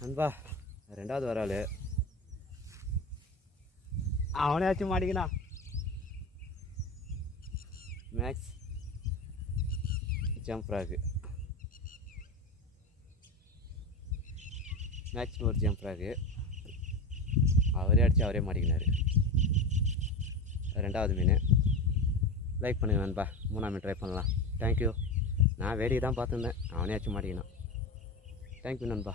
நண்பா ரெண்டாவது வராள், அவனையாச்சும் மாட்டிக்கினா. Maths jump ராக்கு, மேக்ஸ்னு ஒரு ஜம்ப் ராக்கு, அவரே அடித்து அவரே மாட்டிக்கினார். ரெண்டாவது மீன். லைக் பண்ணுங்க நண்பா, மூணாம் மீன் ட்ரை பண்ணலாம். தேங்க்யூ. நான் வேடிக்கை தான் பார்த்துருந்தேன், அவனையாச்சும் மாட்டிக்கினான். தேங்க்யூ நண்பா.